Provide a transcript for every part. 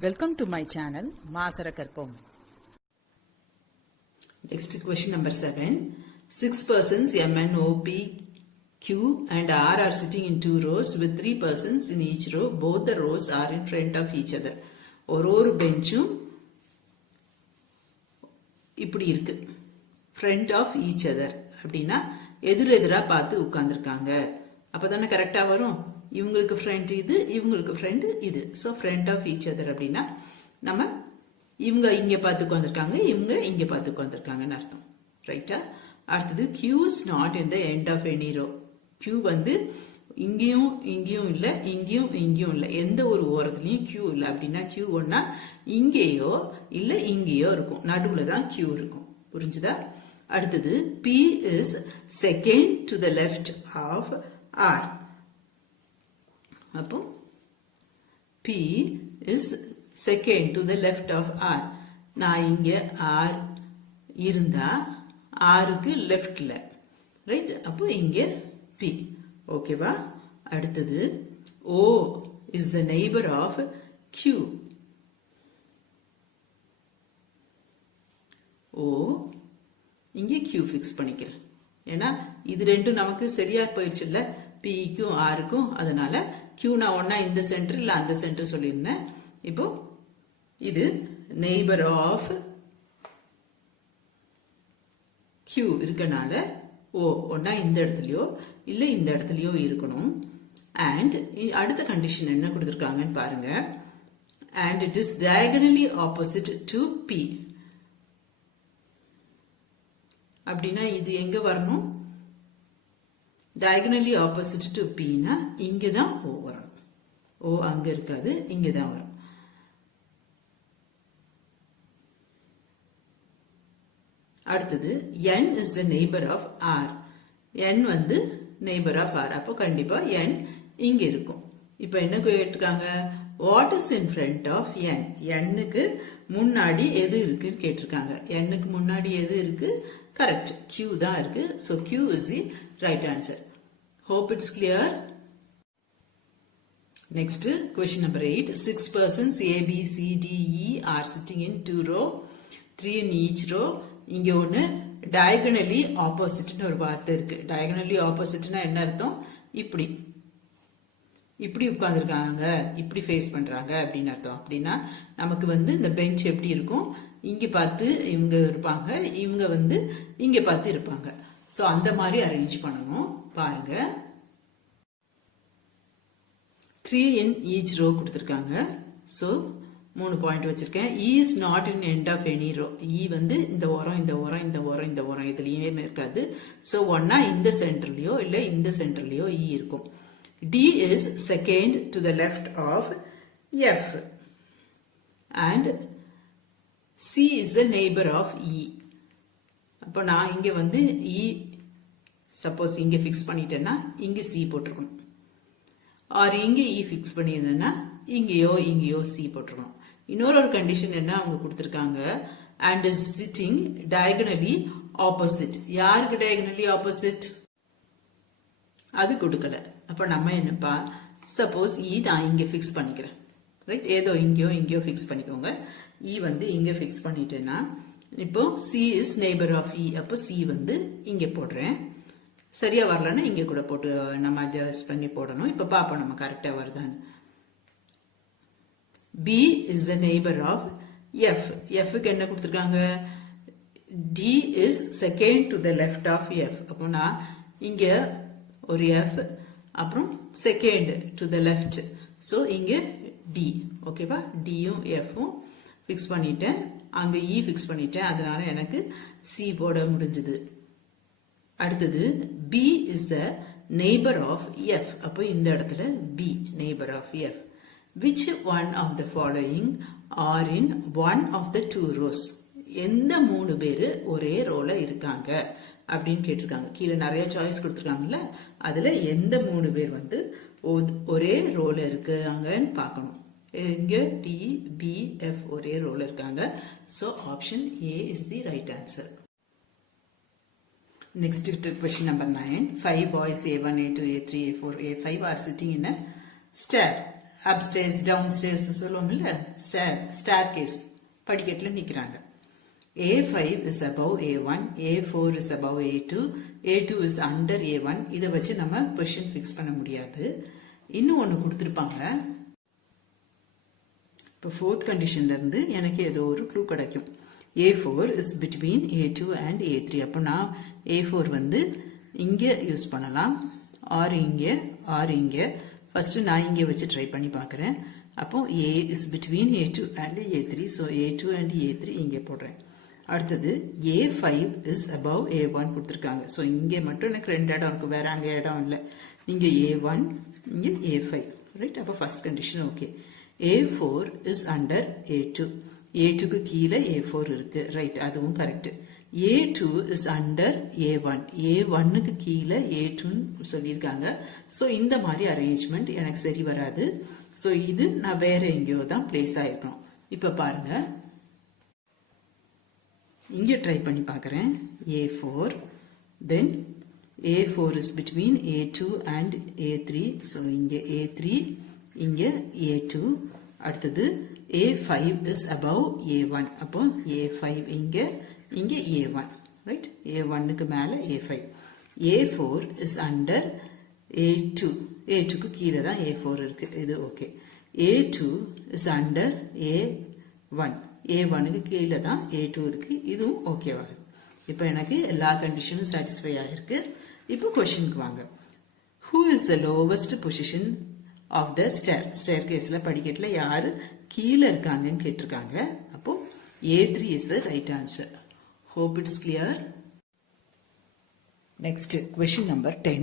Welcome to my channel, Masara Karpom. Next question number 7. 6 persons M, N, O, P, Q and R are sitting in 2 rows with 3 persons in each row. Both the rows are in front of each other. ஒரு பெஞ்சும் இப்படி இருக்கு. Front of each other. அப்படின்னா எதிரெதிரா பார்த்து உட்கார்ந்திருக்காங்க. அப்பதானே கரெக்டா வரும். இவங்களுக்கு friend இது, இவங்களுக்கு ஃப்ரண்ட் இது. So friend of each other அப்படின்னா நம்ம இவங்க இங்க பார்த்து உட்காந்துருக்காங்க, இவங்க இங்க பார்த்து உட்காந்துருக்காங்கன்னு அர்த்தம். ரைட்டா? அடுத்தது Q is not in the end of any row. Q வந்து இங்கேயும் இங்கேயும் இல்ல, இங்கேயும் இங்கேயும் இல்ல, எந்த ஒரு ஓரத்துலயும் Q இல்ல. அப்படின்னா Q ஒன்னா இங்கேயோ இல்ல இங்கேயோ இருக்கும், நடுவுல தான் Q இருக்கும். புரிஞ்சுதா? அடுத்தது P is second to the left of R. அப்போ P is second to the left of R. நான் இங்க R இருந்தா Rக்கு லெஃப்ட்ல, ரைட்? அப்போ இங்க P. ஓகேவா? அடுத்தது O is the neighbor of Q. O இங்க Q ஃபிக்ஸ் பண்ணிக்கிறேன். ஏன்னா இது ரெண்டும் நமக்கு சரியா போயிடுச்சு இல்ல, Pக்கும் Rக்கும். அதனால Q நான் ஒன்னா இந்த சென்டர் இல்ல அந்த சென்டர் சொல்லியிருந்தேன். இப்போ இது நெய்பர் ஆஃப் Q இருக்கனால O ஒன்னா இந்த இடத்துலயோ இல்ல இந்த இடத்துலயோ இருக்கணும். அண்ட் அடுத்த கண்டிஷன் என்ன கொடுத்திருக்காங்கன்னு பாருங்க. And it is diagonally opposite to P. அப்படின்னா இது எங்க வரணும்? diagonally opposite to P னா இங்கதான் O வரணும். O அங்க இருக்காது, இங்கதான் வரும். அடுத்தது N is the neighbor of R. N வந்து neighbor of R. அப்போ கண்டிப்பா N இங்க இருக்கும். இப்ப என்ன கேட்டிருக்காங்க? What is in front of N? Nக்கு முன்னாடி எது இருக்குன்னு கேட்டிருக்காங்க. Nக்கு முன்னாடி எது இருக்கு? கரெக்ட், Q தான் இருக்கு. So Q is the right answer. Hope it's clear. Next, question number 8. 6 persons A, B, C, D, E are sitting in 2 row, 3 in each row. இங்க ஒன்னு diagonally opposite ஒரு வார்த்தை இருக்கு. diagonally opposite னா என்ன அர்த்தம்? இப்படி இப்படி உட்கார்ந்துருக்காங்க, இப்படி ஃபேஸ் பண்றாங்க அப்படின்னு அர்த்தம். அப்படின்னா நமக்கு வந்து இந்த பெஞ்ச் எப்படி இருக்கும்? இங்க பார்த்து இவங்க இருப்பாங்க, இவங்க வந்து இங்க பார்த்து இருப்பாங்க. சோ அந்த மாதிரி அரேஞ்ச் பண்ணணும். பாருங்க, 3 in each row கொடுத்திருக்காங்க. சோ 3 பாயிண்ட் வச்சிருக்கேன். E is not in end of any row. E வந்து இந்த ஓரம் இந்த ஓரம் இந்த ஓரம் இந்த ஓரம் எதுலயுமே இருக்காது. சோ ஒன்னா இந்த சென்டர்லயோ இல்ல இந்த சென்டர்லயோ E இருக்கும். D is second to the left of F and C is the neighbor of E. அப்போ நான் இங்க வந்து E சப்போஸ் இங்க ஃபிக்ஸ் பண்ணிட்டேன்னா இங்க C போட்டிருக்கணும். ஆர் இங்க E ஃபிக்ஸ் பண்ணியிருந்தேன்னா இங்கேயோ இங்கேயோ C போட்டிருக்கணும். இன்னொரு கண்டிஷன் என்ன அவங்க கொடுத்திருக்காங்க? and is sitting diagonally opposite. யாருக்கு diagonally opposite? அது கொடுக்கல. அப்ப நம்ம என்னப்பா, சப்போஸ் E நான் இங்க ஃபிக்ஸ் பண்ணிக்கிறேன், ரைட்? ஏதோ இங்கேயோ இங்கேயோ ஃபிக்ஸ் பண்ணிக்கோங்க. E வந்து இங்க ஃபிக்ஸ் பண்ணிட்டேன்னா இப்போ C is neighbor of E. அப்போ C வந்து இங்க போடுறேன். சரியா வரலன்னா இங்க கூட போட்டு நம்ம அட்ஜஸ்ட் பண்ணி போடணும். இப்ப பாப்போம் நம்ம கரெக்டா வருதான்னு. B is the neighbor of F. F க்கு என்ன கொடுத்திருக்காங்க? D is second to the left of F. அப்போ நான் இங்க ஒரு F, அப்புறம் second to the left. So இங்க D. ஓகேவா? டியும் எஃப்பும் ஃபிக்ஸ் பண்ணிட்டேன், அங்க E ஃபிக்ஸ் பண்ணிட்டேன். அதனால எனக்கு C போட முடிஞ்சது. அடுத்தது B is the neighbor of F. அப்போ இந்த இடத்துல B neighbor of F. Which one of the following are in one of the 2 rows? எந்த 3 பேரு ஒரே ரோல இருக்காங்க அப்படின்னு கேட்டிருக்காங்க. கீழே நிறைய சாய்ஸ் கொடுத்துருக்காங்கல்ல, அதுல எந்த 3 பேர் வந்து ஒரே ரோல இருக்காங்கன்னு பார்க்கணும். இங்க T, B, F ஒரே ரோல இருக்காங்க. So option A is the right answer. Next question number 9. 5 boys A1, A2, A3, A4, A5 are sitting in a stair. Upstairs downstairs சொல்லுவோம் இல்ல, ஸ்டேர் கேஸ் படிக்கட்டில் நிற்கிறாங்க. A5 is above A1, A4 is above A2, A2 is under A1. இதை வச்சு நம்ம position fix பண்ண முடியாது. இன்னும் ஒன்று கொடுத்துருப்பாங்க. இப்போ ஃபோர்த் கண்டிஷன்ல இருந்து எனக்கு ஏதோ ஒரு க்ளூ கிடைக்கும். A4 is between A2 and A3. அப்போ நான் A4 வந்து இங்கே யூஸ் பண்ணலாம், ஆர் இங்கே ஃபர்ஸ்ட் நான் இங்கே வச்சு ட்ரை பண்ணி பார்க்குறேன். அப்போ A is between A2 and A3. So A2 and A3 இங்கே போடுறேன். அடுத்தது A5 is above A1 கொடுத்துருக்காங்க. ஸோ இங்கே மட்டும் எனக்கு 2 இடம் இருக்கு, வேற அங்கே இடம் இல்லை. இங்கே A1, இங்கே A5, ரைட்? அப்போ first condition okay. A4 is under A2. A2க்கு கீழே A4 இருக்கு, ரைட்? அதுவும் correct. A2 is under A1. A1க்கு கீழே A2 சொல்லியிருக்காங்க. ஸோ இந்த மாதிரி அரேஞ்ச்மெண்ட் எனக்கு சரி வராது. ஸோ இது நான் வேற எங்கேயோ தான் பிளேஸ் ஆயிருக்கணும். இப்போ பாருங்க, இங்கே ட்ரை பண்ணி பார்க்குறேன். A4, then A4 is between A2 and A3. So இங்கே A3, இங்கே A2. அடுத்தது A5 is above A1. அப்போ A5 இங்கே A1, ரைட்? A1க்கு மேலே A5. A4 is under A2. A2க்கு கீழே தான் A4 இருக்கு, இது okay. A2 is under A1. A1க்கு கீழே தான் A2 இருக்கு, இதுவும் ஓகேவாகுது. இப்போ எனக்கு எல்லா கண்டிஷனும் சாட்டிஸ்ஃபை ஆகிருக்கு. இப்போ கொஸ்டினுக்கு வாங்க. Who is the lowest position of the stair கேஸில் படிக்கட்டில் யாரு கீழே இருக்காங்கன்னு கேட்டிருக்காங்க. அப்போ A3 is the right answer. Hope it's clear. Next, question number 10.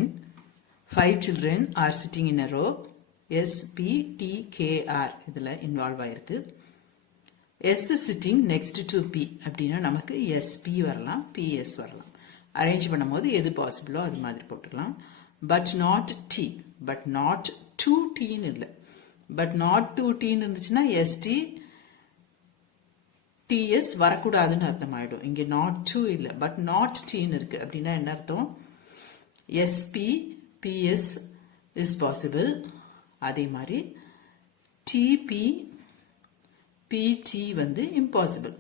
5 children are sitting in a row. S, P, T, K, R இதில் இன்வால்வ் ஆயிருக்கு. S is sitting next to P அப்படின்னா நமக்கு SP வரலாம், PS வரலாம். Arrange பண்ணும் போது எது பாசிபிளோ அது மாதிரி போட்டுக்கலாம். But not T, but not 2Tன்னு இல்லை. பட் நாட் 2Tன்னு இருந்துச்சுன்னா ST TS வரக்கூடாதுன்னு அர்த்தம் ஆயிடும். இங்கே நாட் 2 இல்லை, பட் நாட் Tன்னு இருக்கு. அப்படின்னா என்ன அர்த்தம்? SP PS is possible. அதே மாதிரி TP PT வந்து இம்பாசிபிள்.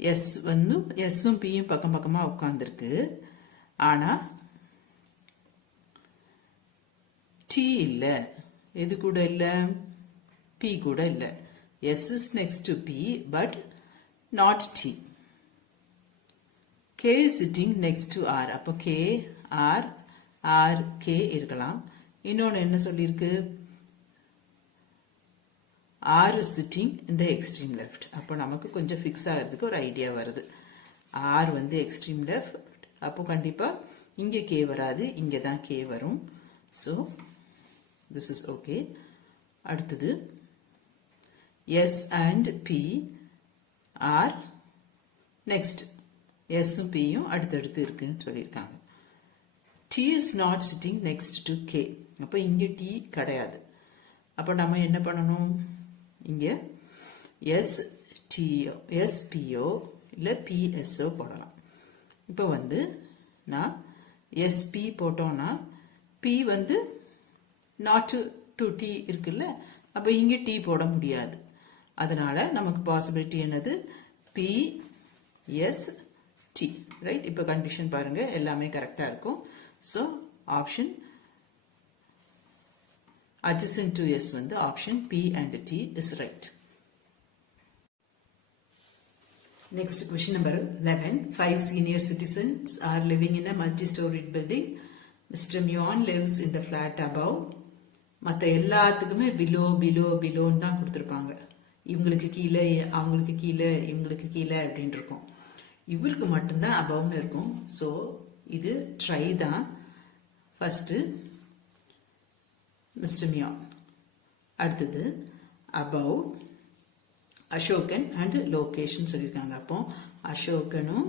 எஸ் வந்து எஸ்ஸும் பியும் பக்கம் பக்கமா உட்கார்ந்துருக்கு. ஆனா டி இல்ல, எது கூட இல்ல? பி கூட இல்ல. S is next to B but not T. K sitting next to R. அப்போ கே ஆர், ஆர் கே இருக்கலாம். இன்னொன்னு என்ன சொல்லியிருக்கு? R is sitting in the extreme left. அப்போ நமக்கு கொஞ்சம் ஃபிக்ஸ் ஆகிறதுக்கு ஒரு ஐடியா வருது. R வந்து எக்ஸ்ட்ரீம் லெஃப்ட், அப்போ கண்டிப்பா இங்கே K வராது, இங்கே தான் K வரும். So this is okay. அடுத்தது S and P are next. Sம் Pயும் அடுத்தடுத்து இருக்குன்னு சொல்லியிருக்காங்க. T is not sitting next to K. அப்போ இங்கே T கிடையாது. அப்போ நம்ம என்ன பண்ணணும்? இங்கே SPO இல்லை PSO போடலாம். இப்போ வந்து நான் SP போட்டோம்னா P வந்து நாட் டு T இருக்குல்ல, அப்போ இங்கே T போட முடியாது. அதனால நமக்கு பாசிபிலிட்டி என்னது? PST, right? இப்போ கண்டிஷன் பாருங்க, எல்லாமே கரெக்டாக இருக்கும். So option adjacent to S வந்து option P and T is right. Next, question number 11. 5 senior citizens are living in a multi-storied building. Mr. Myon lives in the flat above. மற்ற எல்லாத்துக்குமே below தான் கொடுத்துருப்பாங்க. இவங்களுக்கு கீழே, அவங்களுக்கு கீழே, இவங்களுக்கு கீழே அப்படின்னு இருக்கும். இவருக்கு மட்டும்தான் above இருக்கும். ஸோ இது ட்ரை தான். ஃபர்ஸ்ட் மிஸ்டர் மியான், அடுத்தது above, அசோகன் அண்ட் லோகேஷன் சொல்லியிருக்காங்க. அப்போ அசோகனும்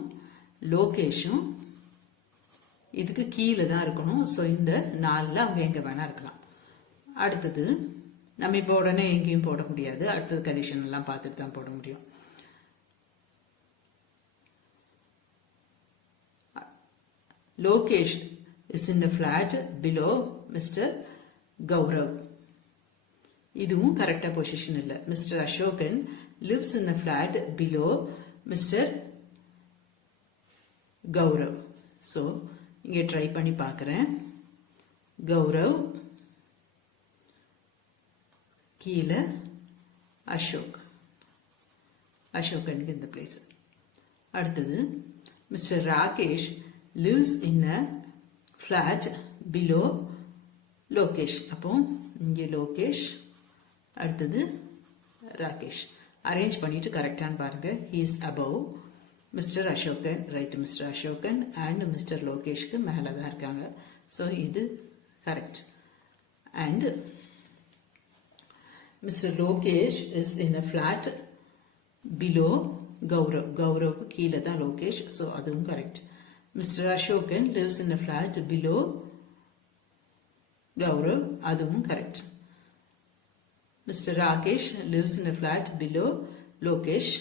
லோகேஷும் இதுக்கு கீழே தான் இருக்கணும். ஸோ இந்த 4ல் அவங்க எங்க வேணா இருக்கலாம். அடுத்தது நம்ம இப்போ உடனே எங்கேயும் போட முடியாது, அடுத்தது கண்டிஷன் எல்லாம் பார்த்துட்டு தான் போட முடியும். Lokesh is in the flat below Mr. Gaurav. இதுவும் கரெக்டா பொசிஷன் இல்ல. Mister Asokan lives in a flat below mister Gaurav. So இங்கே ட்ரை பண்ணி பார்க்குறேன். கௌரவ் கீழே அசோக், அசோகனுக்கு இந்த பிளேஸ். அடுத்தது mister Rakesh lives in a flat below Lokesh. அப்போ இங்கே லோகேஷ், அடுத்தது ராகேஷ். அரேஞ்ச் பண்ணிட்டு கரெக்டான்னு பாருங்க. he is above mister Asokan, right, mister Asokan and mister லோகேஷ்க்கு மேலே தான் இருக்காங்க. ஸோ இது correct. And mister Lokesh is in a flat below Gaurav, கௌரவுக்கு கீழே தான் லோகேஷ். ஸோ அதுவும் correct. Mister Asokan lives in a flat below Gaurav, அதுவும் correct. Mister Rakesh lives in a flat below Lokesh,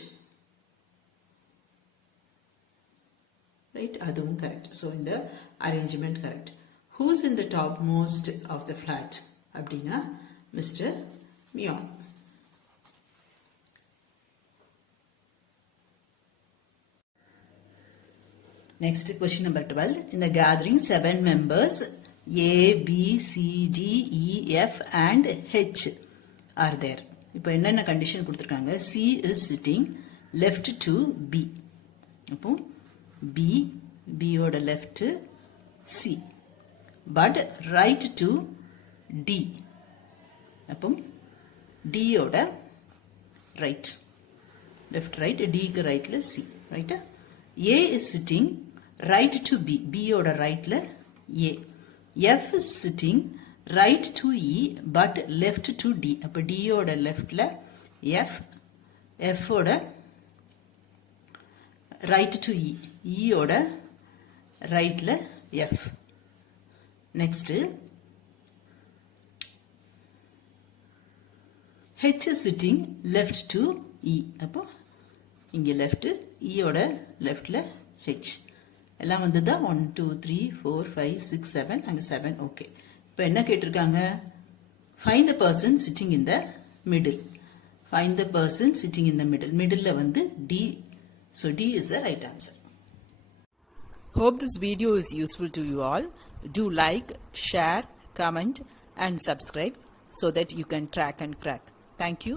right, அதுவும் கரெக்ட். ஸோ இந்த arrangement correct. Who's in the topmost of the flat அப்படின்னா mister Miyan. Next, question number 12. In a gathering, 7 members A, B, C, D, E, F and H are there. இப்போ என்னென்ன condition கொடுத்துருக்காங்க? C is sitting left to B. அப்போ B, B ஓட left, C. But right to D. அப்போ D ஓட right. Left, right, D க்கு rightல C. Right? A is sitting right to B. B ஓட rightல A. F is sitting right to E but left to D. அப்ப D ஓட leftல F. F ஓட right to E. E ஓட rightல F. Next, H is sitting left to E. அப்போ இங்க left, E ஓட leftல H. எல்லாம் வந்துதா 1 2 3 4 5 6 7 அங்க 7. ஓகே. இப்போ என்ன கேட்டிருக்காங்க? Find the person sitting in the middle. Find the person sitting in the middle. Middle வந்து D. So D is the right answer. Hope this video is useful to you all. Do like, share, comment and subscribe so that you can track and crack. Thank you.